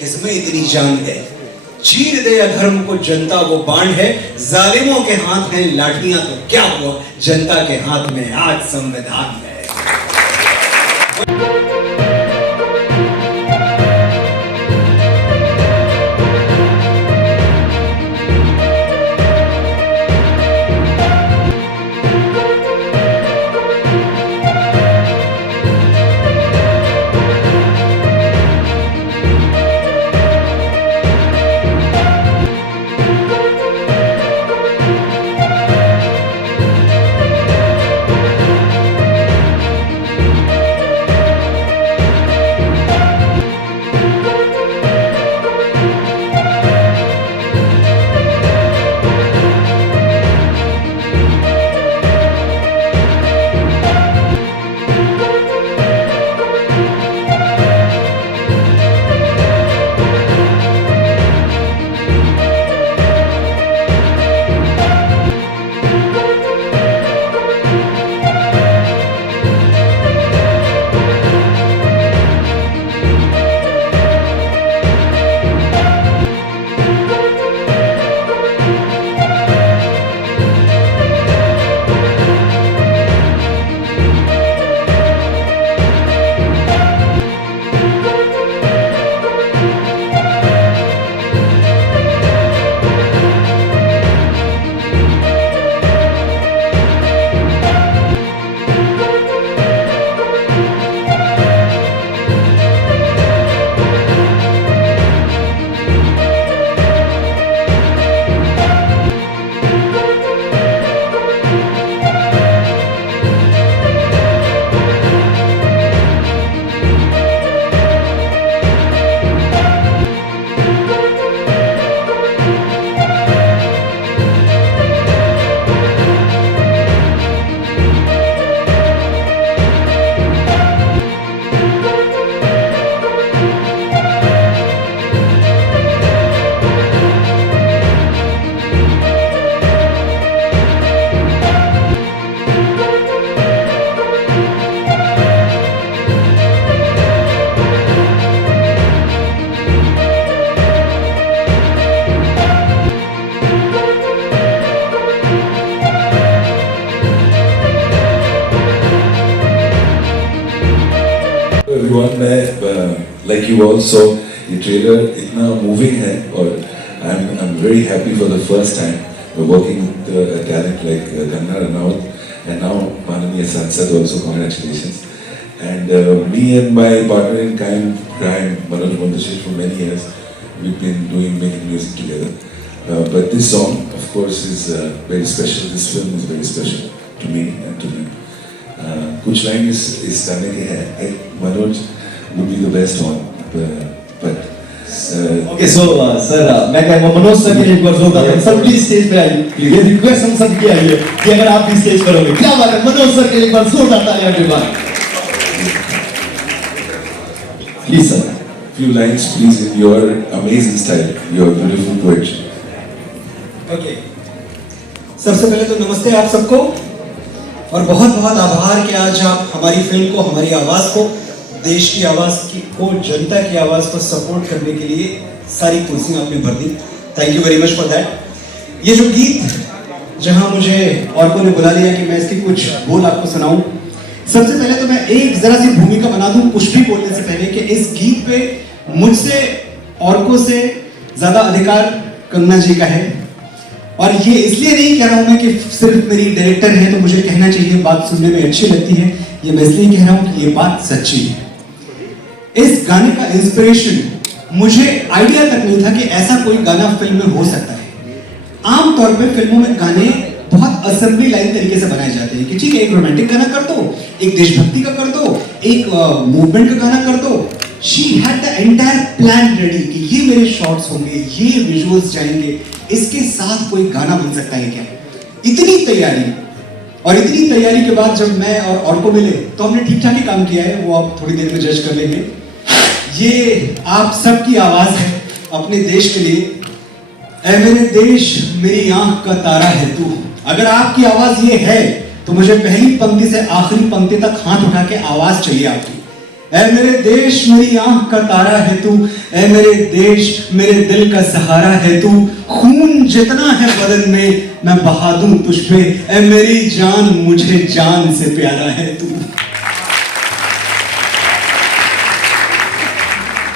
किसमें इतनी जान है, चीर दे अधर्म को जनता वो बाण है, जालिमों के हाथ में लाठियां तो क्या हुआ, जनता के हाथ में आज संविधान है। everyone, मैं like you also ये ट्रेलर इतना मूविंग है और I'm very happy for the first time working with a talent like Kanna Ranaut and now Mananiya Sansad also, congratulations. And me and my partner in crime Manoj Mondashir, for many years we've been making music together. But this song of course is very special. This film is very special to me and to him. कुछ line इस गाने के हैं. Manoj would be the best one, but Okay, so sir, मैं कहूँगा Manoj sir के लिए एक बार जोरदार ताली. सर प्लीज स्टेज पे आइए. ये रिक्वेस्ट हम सब की आई है कि अगर आप भी स्टेज पर होंगे, क्या बात है, मनोज सर के लिए एक बार जोरदार ताली everyone. Please sir. Few lines please in your amazing style, your beautiful poetry. Okay. सबसे पहले तो नमस्ते आप सबको और बहुत बहुत आभार कि आज आप हमारी फिल्म को, हमारी आवाज़ को, देश की आवाज़ को, जनता की आवाज़ को सपोर्ट करने के लिए सारी कुर्सियाँ आपने भर दी. Thank you very much for that. ये जो गीत जहाँ मुझे औरतों ने बुला लिया कि मैं इसके कुछ बोल आपको सुनाऊं, सबसे पहले तो मैं एक जरा सी भूमिका बना दूं पुष्पी बोलने से पहले कि इस गीत पे मुझसे औरतों से ज़्यादा अधिकार कंगना जी का है. और ये इसलिए नहीं कह रहा हूं मैं कि सिर्फ मेरी डायरेक्टर है तो मुझे कहना चाहिए, बात सुनने में अच्छी लगती है. ये मैं इसलिए कह रहा हूं कि ये बात सच्ची है. इस गाने का इंस्पिरेशन मुझे आइडिया तक नहीं था कि ऐसा कोई गाना फिल्म में हो सकता है. आमतौर पे फिल्मों में गाने बहुत असेंबली लाइन तरीके से बनाए जाते हैं कि ठीक है, एक रोमांटिक गाना कर दो, एक देशभक्ति का कर दो, एक मूवमेंट का गाना कर दो. She had the entire plan ready कि ये मेरे शॉट्स होंगे, ये विजुअल्स जाएंगे, इसके साथ कोई गाना बन सकता है क्या. इतनी तैयारी, और इतनी तैयारी के बाद जब मैं और को मिले तो हमने ठीक ठाक ही काम किया है. वो आप थोड़ी देर में जज कर लेंगे. ये आप सबकी आवाज है अपने देश के लिए. ऐ मेरे देश मेरी आंख का तारा है तू. अगर आपकी आवाज ये है तो मुझे पहली पंक्ति से आखिरी पंक्ति तक हाथ उठा के आवाज चाहिए आपकी. ऐ मेरे देश मेरी आंख का तारा है तू, ऐ मेरे देश मेरे दिल का सहारा है तू, खून जितना है बदन में मैं बहा दूं तुझ पे, ऐ मेरी जान मुझे जान से प्यारा है तू।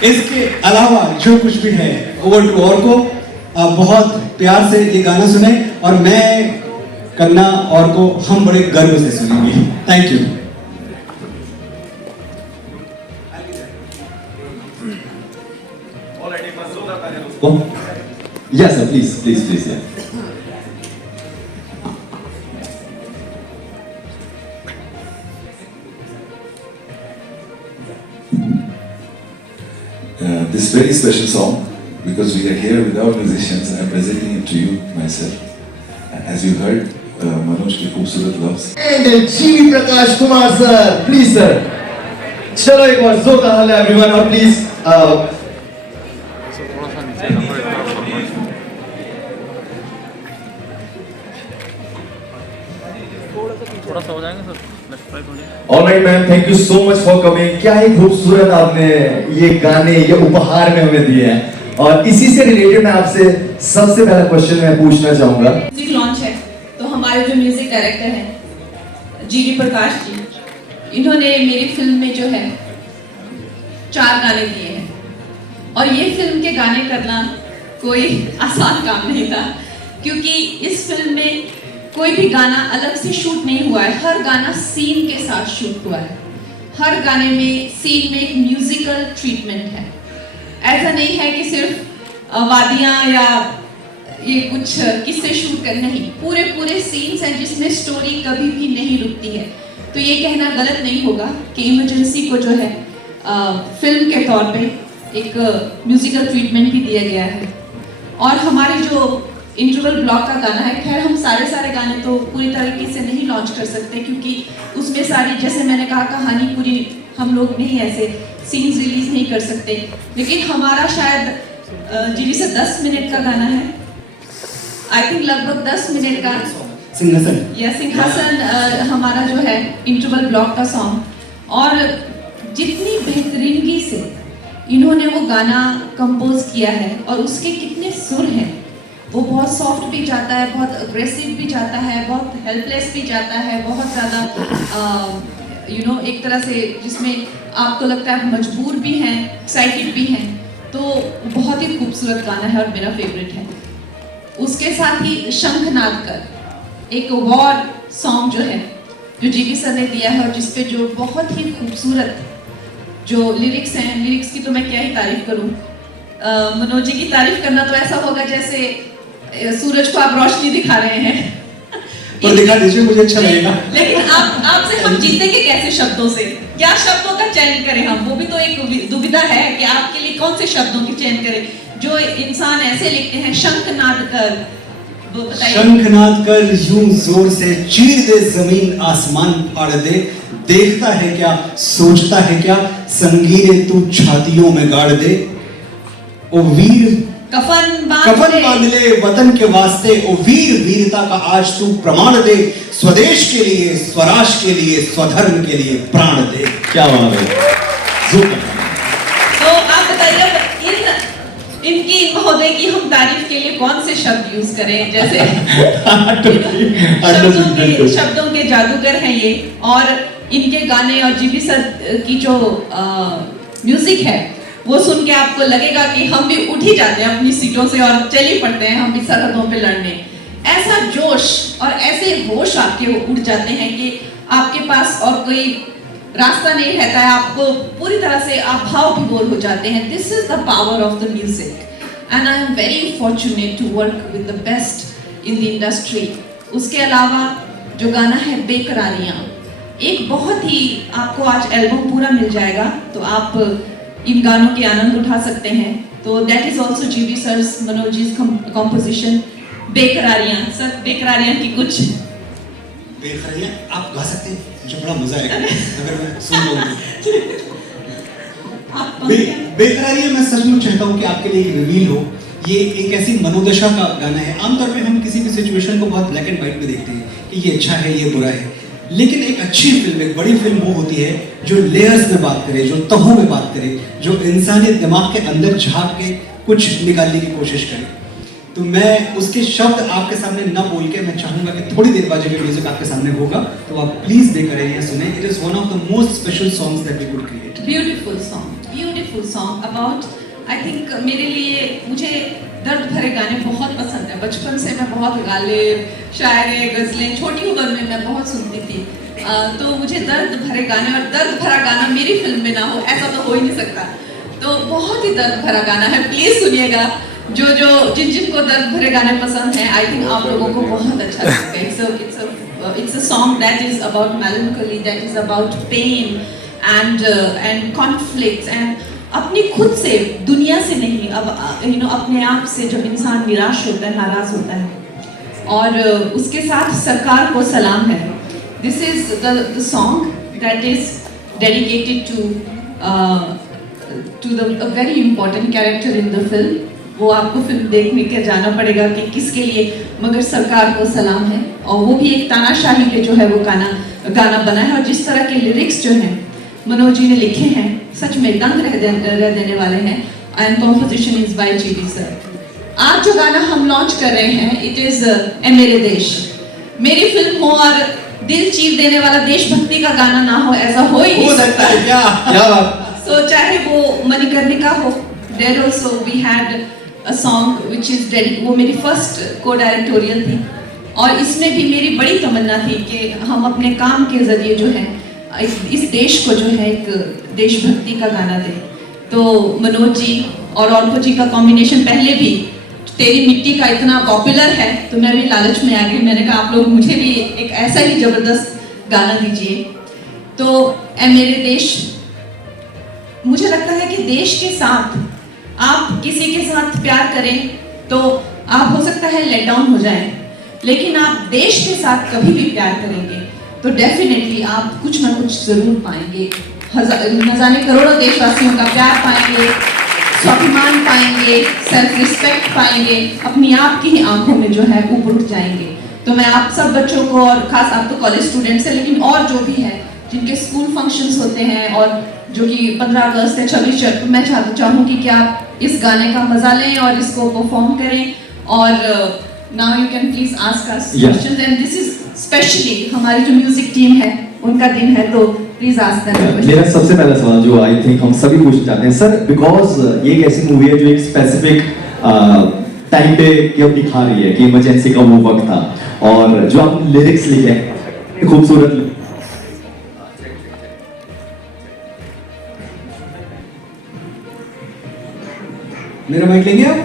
इसके अलावा जो कुछ भी है ओवर टू और को, आप बहुत प्यार से ये गाना सुने और मैं कन्ना और को हम बड़े गर्व से सुनेंगे। Thank you. Yes, sir, please, yeah. This very special song, because we are here without musicians, I'm presenting it to you myself. As you heard, Manoj ki खूबसूरत लफ्ज And G.V. Prakash Kumar sir, please sir. चलो एक बार जोरदार तालियां everyone और please थोड़ा सा हो जाएगा सर, लेफ्ट राइट हो जाएगा। Alright ma'am, thank you so much for coming. क्या ही खूबसूरत आपने ये गाने ये उपहार में हमें दिए हैं और इसी से रिलेटेड मैं आपसे सबसे पहला क्वेश्चन मैं पूछना चाहूंगा। म्यूजिक लॉन्च है तो हमारे जो म्यूजिक डायरेक्टर हैं G.V. प्रकाश जी, इन्होंने मेरी फिल्म में जो है 4 गाने दिए हैं और ये फिल्म के गाने करना कोई आसान काम नहीं था, क्योंकि इस फिल्म में कोई भी गाना अलग से शूट नहीं हुआ है, हर गाना सीन के साथ शूट हुआ है। हर गाने में सीन में एक म्यूजिकल ट्रीटमेंट है। ऐसा नहीं है कि सिर्फ वादियाँ या ये कुछ किससे शूट कर, नहीं, पूरे सीन्स हैं जिसमें स्टोरी कभी भी नहीं रुकती है। तो ये कहना गलत नहीं होगा कि इमरजेंसी को जो है फिल्म के तौर पे एक म्यूजिकल ट्रीटमेंट भी दिया गया है। और हमारे जो इंटरवल ब्लॉक का गाना है, खैर हम सारे गाने तो पूरी तरीके से नहीं लॉन्च कर सकते, क्योंकि उसमें सारी, जैसे मैंने कहा, कहानी पूरी हम लोग नहीं ऐसे सीन्स रिलीज नहीं कर सकते। लेकिन हमारा शायद G.V. से 10 मिनट का गाना है, आई थिंक लगभग 10 मिनट का सिंहासन या सिंहासन हमारा जो है इंटरवल ब्लॉक का सॉन्ग, और जितनी बेहतरीनगी से इन्होंने वो गाना कंपोज किया है और उसके कितने सुर हैं, वो बहुत सॉफ्ट भी जाता है, बहुत अग्रेसिव भी जाता है, बहुत हेल्पलेस भी जाता है, बहुत ज़्यादा एक तरह से जिसमें आपको लगता है आप मजबूर भी हैं, एक्साइटेड भी हैं। तो बहुत ही खूबसूरत गाना है और मेरा फेवरेट है। उसके साथ ही शंखनाद कर एक वॉर सॉन्ग जो है, जो G.V. सर ने दिया है और जिसपे जो बहुत ही खूबसूरत जो लिरिक्स हैं, लिरिक्स की तो मैं क्या ही तारीफ करूं। मनोज जी की तारीफ करना तो ऐसा होगा जैसे सूरज को आप रोशनी दिखा रहे हैं। तो दिखा दीजिए, मुझे अच्छा लगेगा। लेकिन आपसे हम जीतेंगे कैसे शब्दों से? क्या शब्दों का चयन करें हम? वो भी तो एक दुविधा है कि आपके लिए कौन से शब्दों की चयन करें। जो इंसान ऐसे लिखते हैं, शंखनाद कर, वो बताइए। शंखनाद कर यूं जोर से चीर दे जमीन आसमान फाड़ दे, देखता है क्या सोचता है क्या, संगीने तू छातियों में गाड़ दे। ओ वीर कफन बांध ले वतन के वास्ते, ओ वीर वीरता का आज तू प्रमाण दे, स्वदेश के लिए, स्वराज के लिए, स्वधर्म के लिए प्राण दे। क्या बात है। तो आप बताइए इनकी महोदय की हम तारीफ के लिए कौन से शब्द यूज करें? जैसे शब्दों के जादूगर हैं ये, और इनके गाने और G.V. सर की जो म्यूजिक है वो सुन के आपको लगेगा कि हम भी उठ ही जाते हैं अपनी सीटों से और चल ही पड़ते हैं हम भी सरहदों पे लड़ने। ऐसा जोश और ऐसे होश आपके उड़ जाते हैं कि आपके पास और कोई रास्ता नहीं रहता है, आपको पूरी तरह से आप भाव विभोर हो जाते हैं। This is the power of the music and I am very fortunate to work with the best in the industry. उसके अलावा जो गाना है बेकरारियां, एक बहुत ही, आपको आज एल्बम पूरा मिल जाएगा तो आप इन गानों के आनंद उठा सकते हैं। तो that is also G.V. Sirs, Manoj ji composition. बेकरारियां सर, बेकरारियां की कुछ बेकरारियां आप गा सकते हैं, मुझे बड़ा मजा आएगा अगर मैं सुन लूं। बेकरारियां मैं सचमुच चाहता हूं कि आपके लिए रिवील हो। ये एक ऐसी मनोदशा का गाना है। आमतौर पे हम किसी भी सिचुएशन को बहुत ब्लैक एंड व्हाइट में देखते हैं कि ये अच्छा है, ये बुरा है, लेकिन एक अच्छी फिल्म, एक बड़ी फिल्म वो होती है जो लेयर्स में बात करे, जो तहों में बात करे, जो इंसानी दिमाग के अंदर झांक के कुछ निकालने की कोशिश करे। तो मैं उसके शब्द आपके सामने न बोल के मैं चाहूंगा कि थोड़ी देर बाद जब ये म्यूजिक आपके सामने होगा तो आप प्लीज बेकर ये सुने। It is one of the most special songs that we could create. Beautiful song about, I think मेरे लिए, मुझे दर्द भरे गाने बहुत पसंद है। बचपन से मैं बहुत गालिब, शायरी, गज़लें छोटी उम्र में मैं बहुत सुनती थी। तो मुझे दर्द भरे गाने, और दर्द भरा गाना मेरी फिल्म में ना हो ऐसा तो हो ही नहीं सकता। तो बहुत ही दर्द भरा गाना है, प्लीज सुनिएगा। जिनको दर्द भरे गाने पसंद हैं, आई थिंक आप लोगों को बहुत अच्छा लगेगा। It's a song that is about melancholy, that is about pain and conflicts and अपनी खुद से, दुनिया से नहीं, अब अपने आप से जब इंसान निराश होता है, नाराज होता है। और उसके साथ सरकार को सलाम है। This is the song that is dedicated to a very important character in the film. वो आपको फिल्म देखने के जाना पड़ेगा कि किसके लिए, मगर सरकार को सलाम है। और वो भी एक तानाशाही पे जो है वो गाना बना है। और जिस तरह के लिरिक्स जो हैं मनोज जी ने लिखे हैं, सच में दंग रह देने वाले हैं। And composition is by GD sir. आज जो गाना हम लॉन्च कर रहे हैं, इट इज ए मेरे देश। मेरी फिल्म हो और दिल चीर देने वाला देशभक्ति का गाना ना हो, ऐसा हो ही नहीं सकता है। क्या बात। सो चाहे वो मणिकर्णिका हो, there also we had a song which is वो मेरी फर्स्ट को डायरेक्टोरियल थी। और इसमें भी मेरी बड़ी तमन्ना थी कि हम अपने काम के जरिए जो है इस देश को जो है एक देशभक्ति का गाना दें। तो मनोज जी और ऑल्पो जी का कॉम्बिनेशन पहले भी तेरी मिट्टी का इतना पॉपुलर है, तो मैं भी लालच में आ गई। मैंने कहा आप लोग मुझे भी एक ऐसा ही जबरदस्त गाना दीजिए। तो ए मेरे देश, मुझे लगता है कि देश के साथ आप किसी के साथ प्यार करें तो आप हो सकता है लेट डाउन हो जाएं, लेकिन आप देश के साथ कभी भी प्यार करेंगे तो डेफिनेटली आप कुछ ना कुछ जरूर पाएंगे। न जाने करोड़ों देशवासियों का प्यार पाएंगे, स्वाभिमान पाएंगे, सेल्फ रिस्पेक्ट पाएंगे, अपनी आप की ही आंखों में जो है ऊपर उठ जाएंगे। तो मैं आप सब बच्चों को, और खास आप तो कॉलेज स्टूडेंट्स हैं, लेकिन और जो भी है जिनके स्कूल फंक्शंस होते हैं और जो कि 15 अगस्त या 26 जनवरी, तो मैं चाहूँगी कि आप इस गाने का मजा लें और इसको परफॉर्म करें। और now you can please ask us questions, and this is specially हमारी जो म्यूजिक टीम है उनका दिन है, तो प्लीज आस्क देम। मेरा सबसे पहला सवाल जो आई थिंक हम सभी पूछना चाहते हैं सर, बिकॉज ये एक ऐसी मूवी है जो एक स्पेसिफिक टाइम पे क्यों दिखा रही है कि इमरजेंसी का वो वक्त था, और जो आप लिरिक्स लिखे हैं खूबसूरत। मेरा माइक लेंगे आप?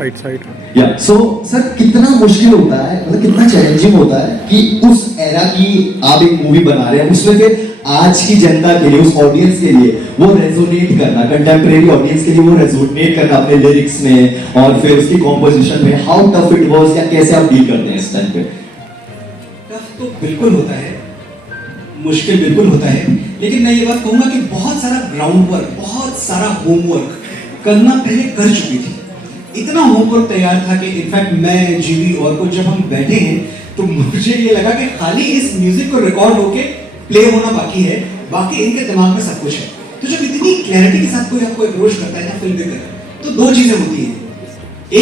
साइड या सो सर, कितना मुश्किल होता है, मतलब कितना चैलेंजिंग होता है कि उस एरा की आप एक मूवी बना रहे हैं, उसमें फिर आज की जनता के लिए, उस ऑडियंस के लिए वो रेजोनेट करना, कंटेम्परेरी ऑडियंस के लिए वो रेजोनेट करना अपने लिरिक्स में और फिर उसकी कॉम्पोजिशन में। हाउ टफ इट वाज, या कैसे आप डील करते हैं इस टाइम पे? टफ तो बिल्कुल होता है, मुश्किल बिल्कुल होता है, लेकिन मैं ये बात कहूंगा कि बहुत सारा ग्राउंड वर्क, बहुत सारा होमवर्क करना पहले कर चुकी थी। इतना होमवर्क तैयार था कि इनफैक्ट मैं, जीवी और कुछ जब हम बैठे हैं तो मुझे ये लगा कि खाली इस म्यूजिक को रिकॉर्ड होके प्ले होना बाकी है, बाकी इनके दिमाग में सब कुछ है। तो जब इतनी क्लैरिटी के साथ कोई आपको अप्रोच करता है ना फिल्म मेकर, तो दो चीजें होती हैं।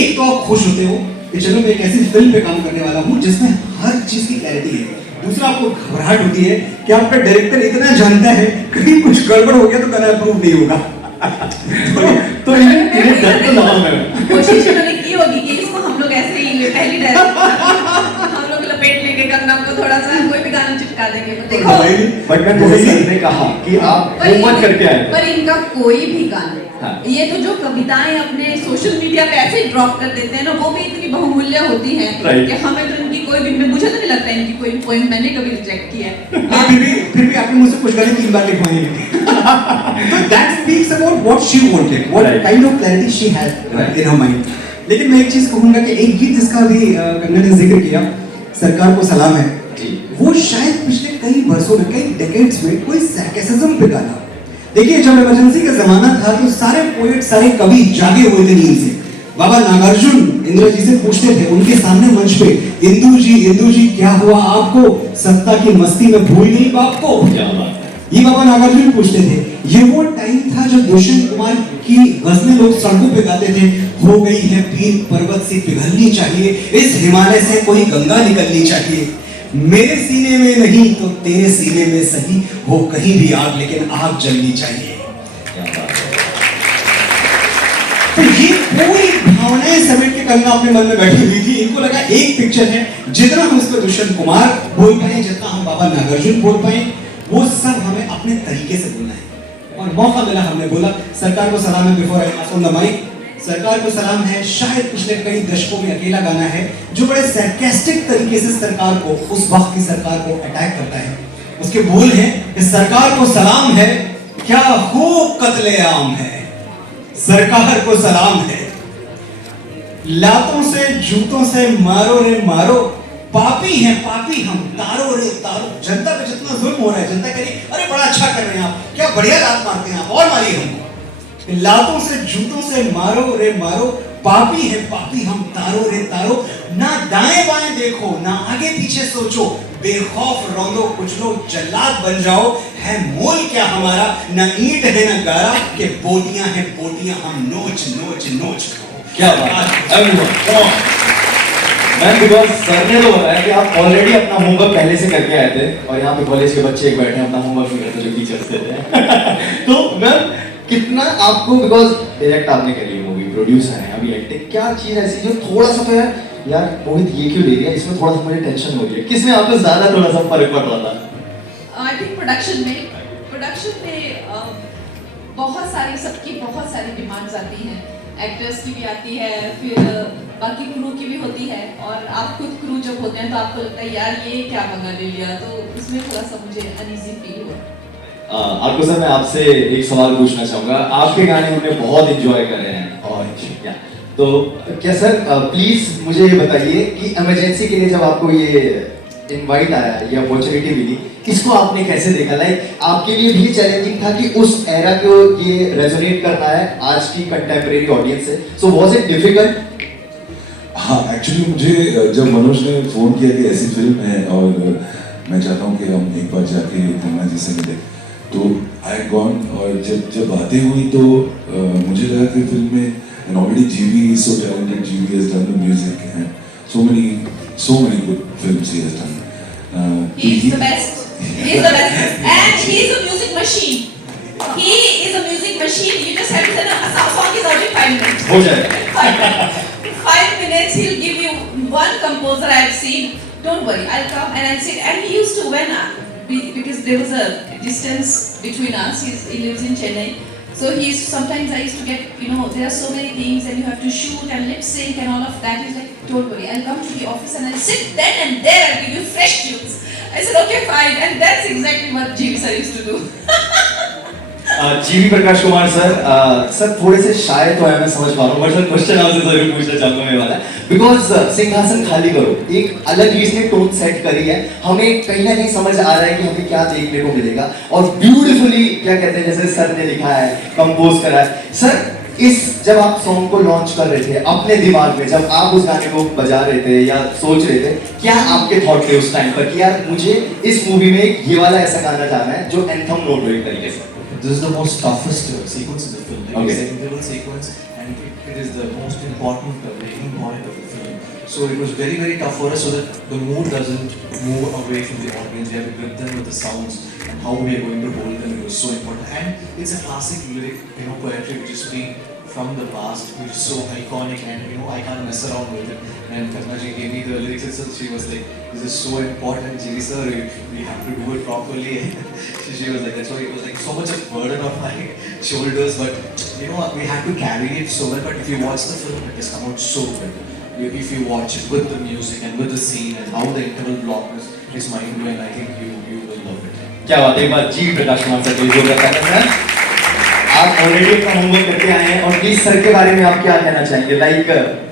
एक तो आप खुश होते हो कि चलो मैं एक ऐसी फिल्म पे काम करने वाला हूँ जिसमें हर चीज की क्लैरिटी है। दूसरा, आपको घबराहट होती है कि आपका डायरेक्टर इतना जानता है कहीं कुछ गड़बड़ हो गया तो गाना अप्रूव नहीं होगा। तो इन्हें डर तो लगा है। कोशिश उन्होंने की होगी कि इसको हम लोग ऐसे ही पहली हम लोग लपेट लेंगे गंगा को, थोड़ा सा कोई भी गाना चिपका देंगे। देखो बट मैं जैसे सर ने कहा कि आप होमवर्क करके आए, पर इनका कोई भी गाना, हाँ। ये तो जो कविताएं अपने सोशल मीडिया पे ऐसे ही ड्रॉप कर देते हैं ना, वो भी इतनी बहुमूल्य होती हैं कि हमें तो इनकी कोई भी, मुझे तो नहीं लगता इनकी कोई पोएम मैंने कभी रिजेक्ट किया है। फिर भी आपने मुझसे कुछ गाने 3 बार लिखवाए हैं। So that speaks about what she wanted, what kind of clarity she had in her mind. लेकिन मैं एक चीज कहूंगा कि एक गीत जिसका भी कंगना ने जिक्र किया, सरकार को सलाम है, वो शायद पिछले कई वर्षों में, कई डेकेड्स में कोई sarcasm पे गाना। देखिए जब इमरजेंसी का जमाना था तो सारे पोएट, सारे कवि जागे हुए थे नींद से। बाबा नागार्जुन इंद्र जी से पूछते थे उनके सामने मंच पे, इंदु जी क्या हुआ आपको, सत्ता की मस्ती में भूल गई बाप को। क्या बात है। ये बाबा नागार्जुन पूछते थे। ये वो टाइम था जो दुष्यंत कुमार की गजलें लोग सड़कों पे गाते थे, हो गई है पीर पर्वत सी पिघलनी चाहिए, इस हिमालय से कोई गंगा निकलनी चाहिए, मेरे सीने में नहीं तो तेरे सीने में सही, हो कहीं भी आग लेकिन आग जलनी चाहिए। क्या बात है। तो ये पूरी भावनाएं समेट के कंगना अपने मन में बैठी हुई थी। इनको लगा एक पिक्चर है, जितना हम इसमें दुष्यंत कुमार बोल पाए, जितना हम बाबा नागार्जुन बोल पाए, वो सब हमें अपने तरीके से बोलना है। और मौका मिला, हमने बोला। सरकार को सलाम है, before I pass on the mic, सरकार को सलाम है। शायद पिछले कई दशकों में अकेला गाना है जो बड़े सरकास्टिक तरीके से सरकार को, उस वक्त की सरकार को अटैक करता है। उसके बोल हैं कि सरकार को सलाम है, क्या खूब कत्लेआम है, सरकार को सलाम है, लातों से जूतों से मारो रे मारो, पापी हैं पापी हम, तारो रे तारो। जनता पे जितना जुल्म हो रहा है, जनता कह रही अरे बड़ा अच्छा कर रहे हैं आप, क्या बढ़िया लात मारते हैं आप, और मारिए हमको। लातों से जूतों से मारो रे मारो, पापी है पापी हम, तारो रे तारो। ना दाएं बाएं देखो, ना आगे पीछे सोचो, बेखौफ रौंदो कुचलो, जल्लाद बन जाओ, है मोल क्या हमारा, न ईंट है न गारा, के बोटियां हैं बोटियां हम, नोच नोच नोच खाओ। क्या बात है। मैम बिकॉज सर ने तो बताया कि आप ऑलरेडी अपना होमवर्क पहले से करके आए थे, और यहाँ पे कॉलेज के बच्चे बैठे हैं अपना होमवर्क नहीं करते जो टीचर्स देते हैं। तो मैम कितना आपको, बिकॉज डायरेक्ट आपने करी मूवी, प्रोड्यूसर है, अभी एक्टिंग, क्या चीज ऐसी जो थोड़ा सा तो यार मोहित ये क्यों ले लिया, इसमें थोड़ा सा मुझे टेंशन हो रही है, किसमें आपको ज्यादा थोड़ा सा फर्क पड़ रहा था? आई थिंक प्रोडक्शन में बहुत सारी डिमांड्स आती हैं, एक्टर्स की भी आती है, फिर बाकी क्रू की भी होती है, और आप खुद क्रू जब होते हैं तो आपको लगता है यार ये क्या पंगा ले लिया, तो उसमें थोड़ा सा मुझे अनईजी फील हुआ। आपको सर मैं आपसे एक सवाल पूछना चाहूंगा, आपके गाने हमने बहुत एंजॉय कर रहे हैं, और तो क्या सर प्लीज मुझे ये बताइए कि इमरजेंसी के लिए जब आपको ये इनवाइट आया, ये अपॉर्चुनिटी मिली, इसको आपने कैसे देखा? लाइक आपके लिए भी चैलेंजिंग था कि उस एरा को ये रेजोनेट करना है आज की कंटेम्परेरी ऑडियंस से, सो वाज इट डिफिकल्ट? हाँ, एक्चुअली मुझे जब मनोज ने फ़ोन किया कि ऐसी फिल्म है और मैं चाहता हूँ कि हम एक बार जाके गंगा जी से मिले, तो आई गॉन, और जब बातें हुई तो मुझे लगा कि फिल्म में, एंड ऑलरेडी जीवी इज सो टैलेंटेड, जीवी has done the music and so many good films he has done. He's the best. He's the best. And he's a music machine. He is a music machine. You just have to say, no, a song is only 5 minutes. हो जाएगा। 5 minutes, he'll give you one composer I've seen. Don't worry, I'll come and I'll sit. And he used to, because there was a distance between us, he lives in Chennai. So sometimes I used to get, there are so many things and you have to shoot and lip sync and all of that. He's like, don't worry, I'll come to the office and I'll sit then and there, I'll give you fresh tunes. I said, okay, fine. And that's exactly what G.V. sir used to do. जीवी Prakash Kumar sir, sir थोड़े से शाय तो है, मैं समझ पा रहा हूँ, बट सर क्वेश्चन आपसे जरूर पूछना चाहूंगा मैं वाला, बिकॉज सिंहासन खाली करो एक अलग ही इसने टोन सेट करी है, हमें कहीं ना कहीं समझ आ रहा है कि हमें क्या देखने को मिलेगा, और ब्यूटीफुली क्या कहते हैं जैसे सर ने लिखा है, कंपोज करा है। सर जब आप सॉन्ग को लॉन्च कर रहे थे अपने दिमाग में, जब आप उस गाने को बजा रहे थे या सोच रहे थे, क्या आपके थॉट थे उस टाइम पर कि यार मुझे इस मूवी में ये वाला ऐसा गाना जाना है जो एंथम नोट हो एक तरीके से? This is the most toughest sequence in the film. Okay. It's an interval sequence, and it is the most important breaking point of the film. So it was very, very tough for us, so that the mood doesn't move away from the audience. We have to grip them with the sounds and how we are going to hold them. It was so important, and it's a classic lyric, poetry which is free from the past, which is so iconic, and I can't mess around with it. And Karna ji gave me the lyrics itself. She was like, "This is so important, G sir. We have to do it properly." She was like, that's why it was like so much of burden on my shoulders. But we had to carry it so well. But if you watch the film, it has come out so good. If you watch it with the music and with the scene and how the interval block is mind-blowing, I think you will love it. क्या बात है, एक बार जी Prakash Kumar sir को जोर करता है sir. आप already अपना होमवर्क करके आए हैं, और प्लीज सर के बारे में आप क्या कहना चाहेंगे? लाइक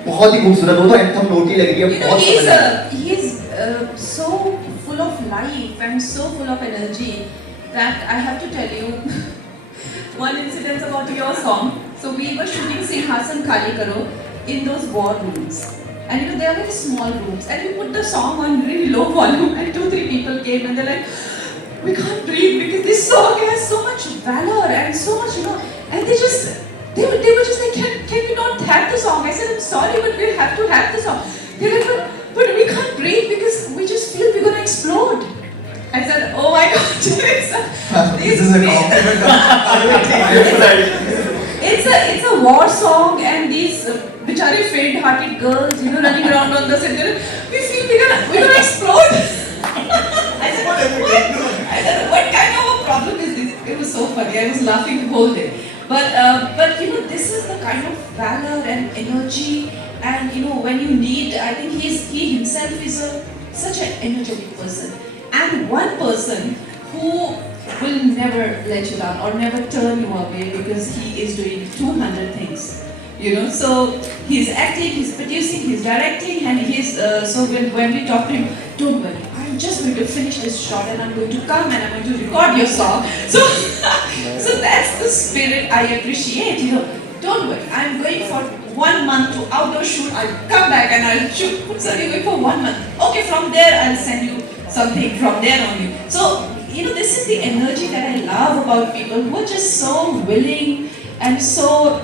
बहुत ही खूबसूरत, वो तो एंथम नोट ही लग रही है, बहुत समझ आ रहा है। He's so full of life and so full of energy that I have to tell you one incident about your song. So we were shooting Singhasan Khali Karo, in those war rooms. And you know, they are very small rooms. And we put the song on really low volume, and 2-3 people came and they're like, we can't breathe because this song has so much valor and so much, you know. And they were just like, can we not have the song? I said, I'm sorry, but we have to have the song. They're like, but we can't breathe because we just feel we're gonna explode. I said, oh my God, This is a compliment. It's a war song, and these bichare faint-hearted girls, you know, running around on the center. We feel we're gonna explode. I said, what? I said, what kind of a problem is this? It was so funny. I was laughing the whole day. But you know, this is the kind of valor and energy, and you know, when you need, I think he himself is such an energetic person, and one person who will never let you down or never turn you away because he is doing 200 things, you know. So he's acting, he's producing, he's directing, and so when we talk to him, don't worry, I'm just going to finish this shot and I'm going to come and I'm going to record your song. So that's the spirit I appreciate, you know. Don't worry, I'm going for 1 month to outdoor shoot. I'll come back and I'll shoot. So you're going for 1 month. Okay, from there I'll send you something from there only. So you know, this is the energy that I love about people who are just so willing and so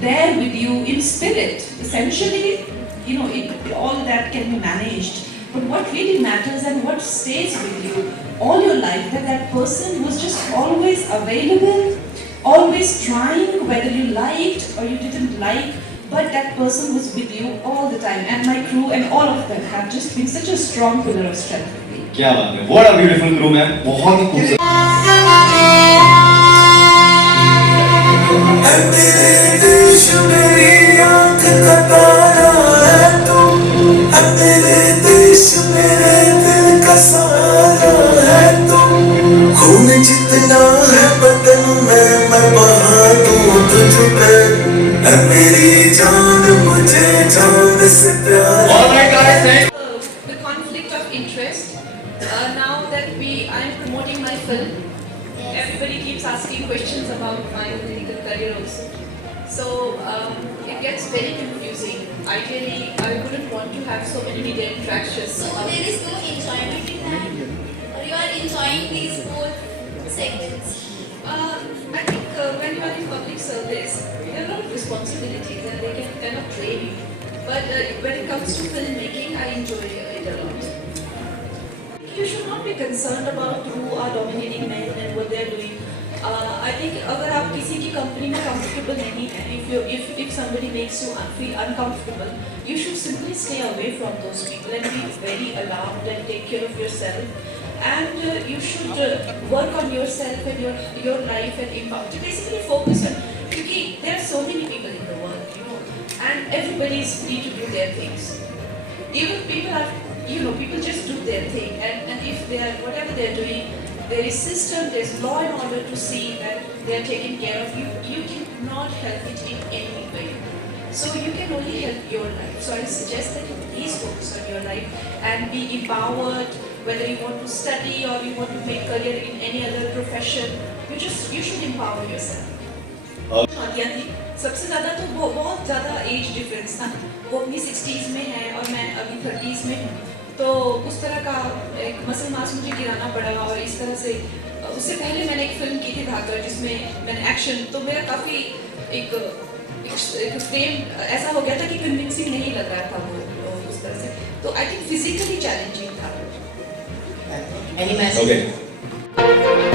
there with you in spirit. Essentially, you know, all that can be managed. But what really matters and what stays with you all your life, that person was just always available, always trying, whether you liked or you didn't like, but that person was with you all the time. And my crew and all of them have just been such a strong pillar of strength for me. क्या बात है, what a beautiful crew ma'am, बहुत ही खूबसूरत। मेरे देश मेरी आँख का तारा है तू, मेरे देश मेरे दिल का सहारा है तू। खून जितना है बदन में मैं बहा दूँ तुझ पे, मेरी जान मुझे जान से प्यार। The conflict of interest. Now that I'm promoting my film, everybody keeps asking questions about my political career also. So it gets very confusing. Ideally, I wouldn't want to have so many media interactions. So there is no enjoyment in that, or you are enjoying these both segments? I think when you are in public service, there are a lot of responsibilities and they can kind of drain you. But when it comes to filmmaking, I enjoy it a lot. You should not be concerned about who are dominating men and what they are doing. I think अगर आप किसी की company में comfortable नहीं हैं, if somebody makes you feel uncomfortable, you should simply stay away from those people and be very alarmed and take care of yourself. And you should work on yourself and your life and impact. Basically focus on, because there are so many people in the world, you know, and everybody is free to do their things. Even people are, you know, people just do their thing, and if they are, whatever they are doing, there is system, there is law and order to see that they are taken care of. You cannot help it in any way. So you can only help your life. So I suggest that you please focus on your life and be empowered, whether you want to study or you want to make career in any other profession. You should empower yourself. सबसे ज़्यादा तो बहुत ज़्यादा age difference था। वो अपनी 60s में है और मैं अभी 30s में हूँ, तो उस तरह का एक मसल मास मुझे गिराना पड़ा। और इस तरह से उससे पहले मैंने एक फिल्म की थी धाकर, जिसमें मैंने एक्शन, तो मेरा काफ़ी एक फ्रेम ऐसा हो गया था कि कन्विंसिंग नहीं लग रहा था वो उस तरह से। तो आई थिंक फिजिकली चैलेंजिंग था। Any message? Okay.